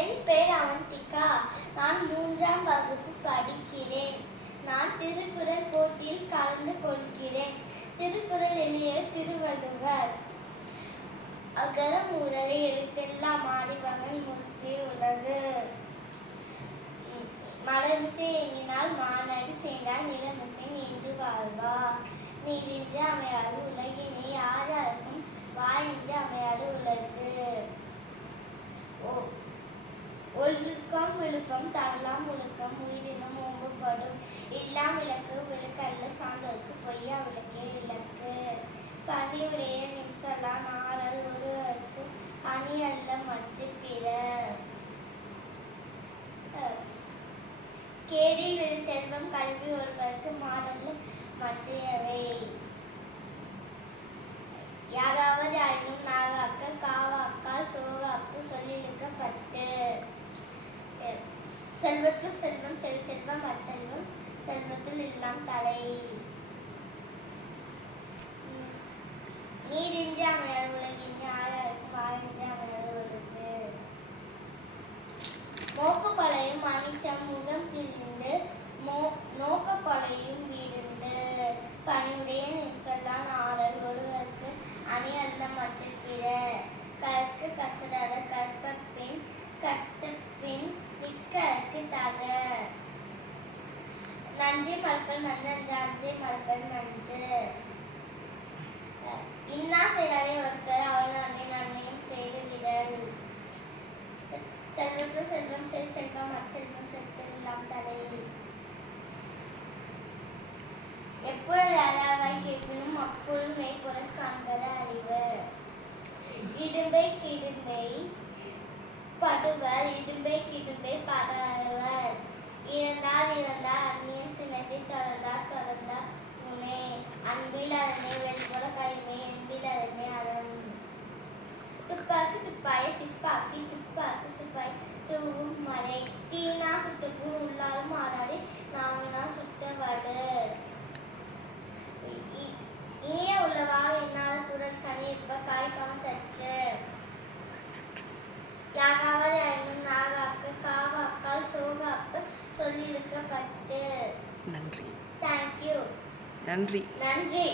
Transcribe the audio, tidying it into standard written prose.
என் பெயர் அவந்திகா. நான் 3ஆம் வகுப்பு படிக்கிறேன். நான் திருக்குறள் போட்டியில் கலந்து கொள்கிறேன். திருக்குறள் எழுதியவர் திருவள்ளுவர். அகர முதல எழுத்தெல்லாம் ஆதிபகவன் முதற்றே உலகு. மலர்மிசை எண்ணினால் மானடி சேர்ந்தால் நிலமிசை நீண்டு வாழ்வார். நீரின்றி அமையாது உலகினை யாராருக்கும் வாயின்றி அமையாது உலகு. ஒழுக்கம் விழுப்பம் தரலாம் ஒழுக்கம் உயிரினும் ஓம்பப்படும். இல்லாம் விளக்கு விளக்கல்ல சான்றோர்க்கு பொய்யா விளக்கே விளக்கு. பணிவுடைய நின்சொல்லான் ஆறல் ஒருவர்க்கு அணி அல்ல மற்ற பிற. கேடில் விழு செல்வம் கல்வி ஒருவர்க்கு மாறல்ல மற்றையவை. யாராவது ஆயினும் நாகாக்க காவாக்கால் சோகாப்பு சொல்லிழுக்கப்பட்டு. செல்வத்துள் செல்வம் செல்வம் அச்செல்வம் செல்வத்துள் எல்லாம் தலை. நீரின்றி அமையாது உலகின்றி ஆராய்க்கும் வாயின்றி அமையாது ஒழுகு. மோப்பு கொலையும் அனிச்சம் முகம் திரிந்து நோக்க கொலையும் வீடுண்டு. பணிவுடைய நின்சொல்லான் ஆறல் ஒருவர்க்கு அணி அல்ல மற்ற பிற. கற்கு கசடர கற்பப்பின் கற்பின் நிற்கற்கு தக. நன்றி மறப்பல் நன்றன்று அன்றே மறப்பல் நன்று. இன்னா செயலாலே ஒருத்தர் அவன் அன்னை நன்மையும் செய்து விடல். செல்வத்துள் செல்வம் செல்வம் அச்செல்வம் செல்வத்தில் எல்லாம் தலை. எப்பொழுது அழாவாய் கேட்பினும் அப்பொழுது மெய்ப்பொருள் காண்பது அறிவு. இடும்பை கிடும்பை படுவர் இடும்பை கிடும்பை படவர். இறந்தார் அந்நியன் சினத்தை தொடர்ந்தார் துணை. அன்பில் அரணை வெளிப்புற கைமை என்பில் அரணை அறம். துப்பாக்கி துப்பாயை துப்பாக்கி துப்பாக்கி துப்பாய் தூவும் மழை. தீனா சுத்தப்புண் உள்ளாலும் ஆறாடி நாமனா சுத்த வடு. இனிய உள்ளவாக என்னாத குரல் கனியிருப்ப காய்காம தற்று. யாகாவது அயனும் நாகாக்கு காவாக்கால் சோகாப்பு சொல்லிழுக்கப்பட்டு. நன்றி. தேங்க்யூ. நன்றி. நன்றி.